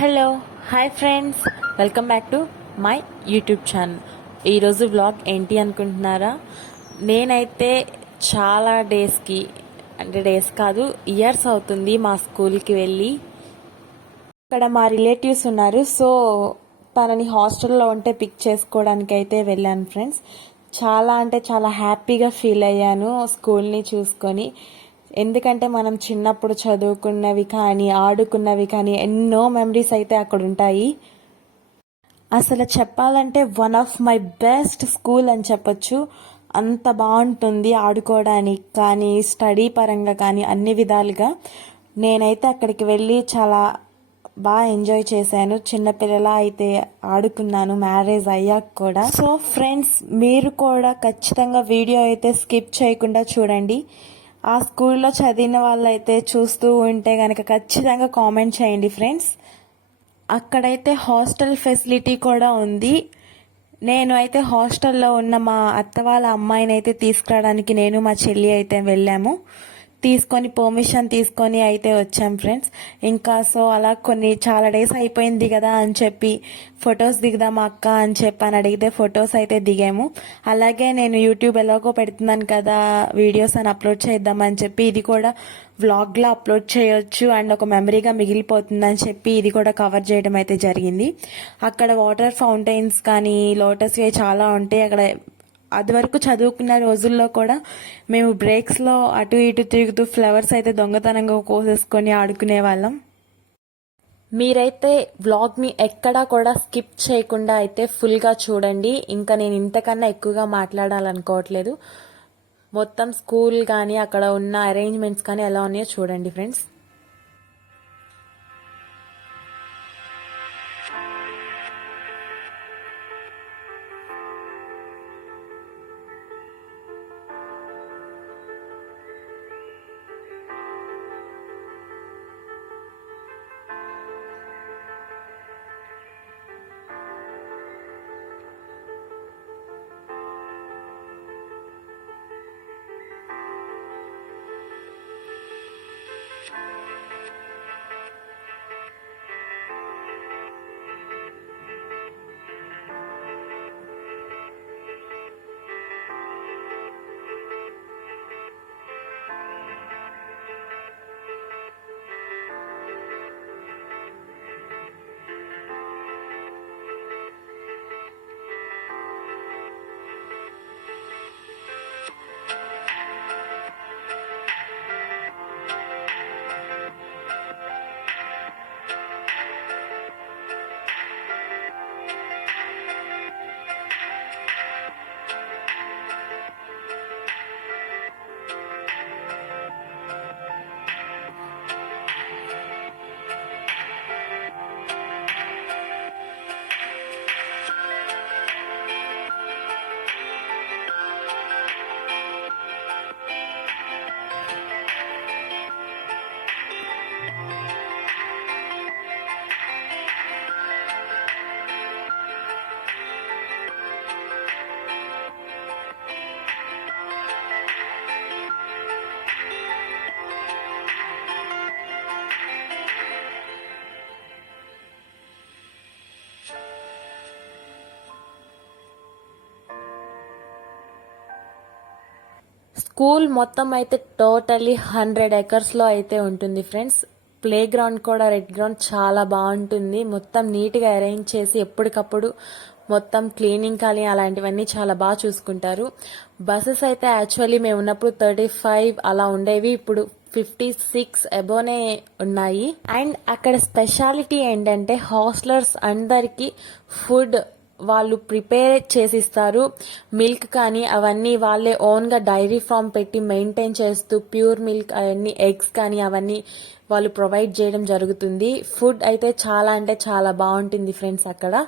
Hello hi friends, welcome back to my YouTube channel. ఈరోజు vlog ఏంటి అనుకుంటున్నారా? నేనైతే చాలా డేస్కి, అంటే డేస్ కాదు ఇయర్స్ అవుతుంది మా స్కూల్కి వెళ్ళి. ఇక్కడ మా రిలేటివ్స్ ఉన్నారు, సో తనని హాస్టల్లో ఉంటే పిక్ చేసుకోవడానికి అయితే వెళ్ళాను ఫ్రెండ్స్. చాలా అంటే చాలా హ్యాపీగా ఫీల్ అయ్యాను స్కూల్ని చూసుకొని. ఎందుకంటే మనం చిన్నప్పుడు చదువుకున్నవి కానీ ఆడుకున్నవి కానీ ఎన్నో మెమరీస్ అయితే అక్కడ ఉంటాయి. అసలు చెప్పాలంటే one of my best school అని చెప్పొచ్చు. అంత బాగుంటుంది ఆడుకోవడానికి కానీ, స్టడీ పరంగా కానీ అన్ని విధాలుగా. నేనైతే అక్కడికి వెళ్ళి చాలా బాగా ఎంజాయ్ చేశాను. చిన్నపిల్లలా అయితే ఆడుకున్నాను, మ్యారేజ్ అయ్యాక కూడా. సో ఫ్రెండ్స్, మీరు కూడా ఖచ్చితంగా వీడియో అయితే స్కిప్ చేయకుండా చూడండి. ఆ స్కూల్లో చదివిన వాళ్ళైతే చూస్తూ ఉంటే కనుక ఖచ్చితంగా కామెంట్ చేయండి ఫ్రెండ్స్. అక్కడైతే హాస్టల్ ఫెసిలిటీ కూడా ఉంది. నేను అయితే హాస్టల్లో ఉన్న మా అత్త వాళ్ళ అమ్మాయిని అయితే తీసుకురావడానికి నేను మా చెల్లి అయితే వెళ్ళాము. తీసుకొని పర్మిషన్ తీసుకొని అయితే వచ్చాం ఫ్రెండ్స్. ఇంకా సో అలా చాలా డేస్ అయిపోయింది కదా అని చెప్పి ఫొటోస్ దిగుదాం అక్క అని చెప్పని అడిగితే ఫొటోస్ అయితే దిగాము. అలాగే నేను యూట్యూబ్ ఎలాగో పెడుతున్నాను కదా వీడియోస్ అని అప్లోడ్ చేద్దామని చెప్పి ఇది కూడా వ్లాగ్లో అప్లోడ్ చేయొచ్చు అండ్ ఒక మెమరీగా మిగిలిపోతుందని చెప్పి ఇది కూడా కవర్ చేయడం అయితే జరిగింది. అక్కడ వాటర్ ఫౌంటైన్స్ కానీ లోటస్ వే చాలా ఉంటాయి అక్కడ. అది వరకు చదువుకున్న రోజుల్లో కూడా మేము బ్రేక్స్లో అటు ఇటు తిరుగుతూ ఫ్లవర్స్ అయితే దొంగతనంగా కోసేసుకొని ఆడుకునే వాళ్ళం. మీరైతే వ్లాగ్ని ఎక్కడా కూడా స్కిప్ చేయకుండా అయితే ఫుల్గా చూడండి. ఇంకా నేను ఇంతకన్నా ఎక్కువగా మాట్లాడాలనుకోవట్లేదు. మొత్తం స్కూల్ కానీ అక్కడ ఉన్న అరేంజ్మెంట్స్ కానీ ఎలా ఉన్నాయో చూడండి ఫ్రెండ్స్. స్కూల్ మొత్తం అయితే టోటలీ 100 acres అయితే ఉంటుంది ఫ్రెండ్స్. ప్లే గ్రౌండ్ కూడా రెడ్ గ్రౌండ్ చాలా బాగుంటుంది. మొత్తం నీట్గా అరేంజ్ చేసి ఎప్పటికప్పుడు మొత్తం క్లీనింగ్ కానీ అలాంటివన్నీ చాలా బాగా చూసుకుంటారు. బస్సెస్ అయితే యాక్చువల్లీ మేము ఉన్నప్పుడు 35 అలా ఉండేవి, ఇప్పుడు 56 అబోనే ఉన్నాయి. అండ్ అక్కడ స్పెషాలిటీ ఏంటంటే హాస్టలర్స్ అందరికీ ఫుడ్ వాళ్ళు ప్రిపేర్ చేసిస్తారు. మిల్క్ కానీ అవన్నీ వాళ్ళే ఓన్గా డైరీ ఫామ్ పెట్టి మెయింటైన్ చేస్తూ ప్యూర్ మిల్క్ అవన్నీ ఎగ్స్ కానీ అవన్నీ వాళ్ళు ప్రొవైడ్ చేయడం జరుగుతుంది. ఫుడ్ అయితే చాలా అంటే చాలా బాగుంటుంది ఫ్రెండ్స్ అక్కడ.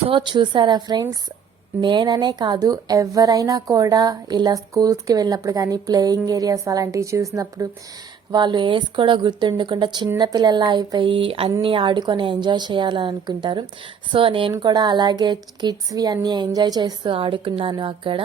సో చూసారా ఫ్రెండ్స్, నేననే కాదు ఎవరైనా కూడా ఇలా స్కూల్స్కి వెళ్ళినప్పుడు కానీ ప్లేయింగ్ ఏరియాస్ అలాంటివి చూసినప్పుడు వాళ్ళు ఏజ్ కూడా గుర్తుండకుండా చిన్నపిల్లల్లా అయిపోయి అన్నీ ఆడుకొని ఎంజాయ్ చేయాలని అనుకుంటారు. సో నేను కూడా అలాగే కిడ్స్వి అన్నీ ఎంజాయ్ చేస్తూ ఆడుకున్నాను అక్కడ.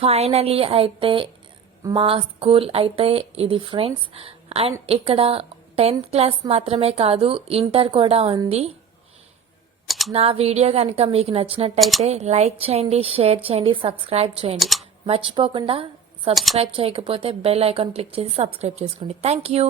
ఫైనలీ అయితే మా స్కూల్ అయితే ఇది ఫ్రెండ్స్. అండ్ ఇక్కడ 10th క్లాస్ మాత్రమే కాదు, ఇంటర్ కూడా ఉంది. నా వీడియో కనుక మీకు నచ్చినట్టయితే లైక్ చేయండి, షేర్ చేయండి, సబ్స్క్రైబ్ చేయండి. మర్చిపోకుండా సబ్స్క్రైబ్ చేయకపోతే బెల్ ఐకాన్ క్లిక్ చేసి సబ్స్క్రైబ్ చేసుకోండి. Thank you.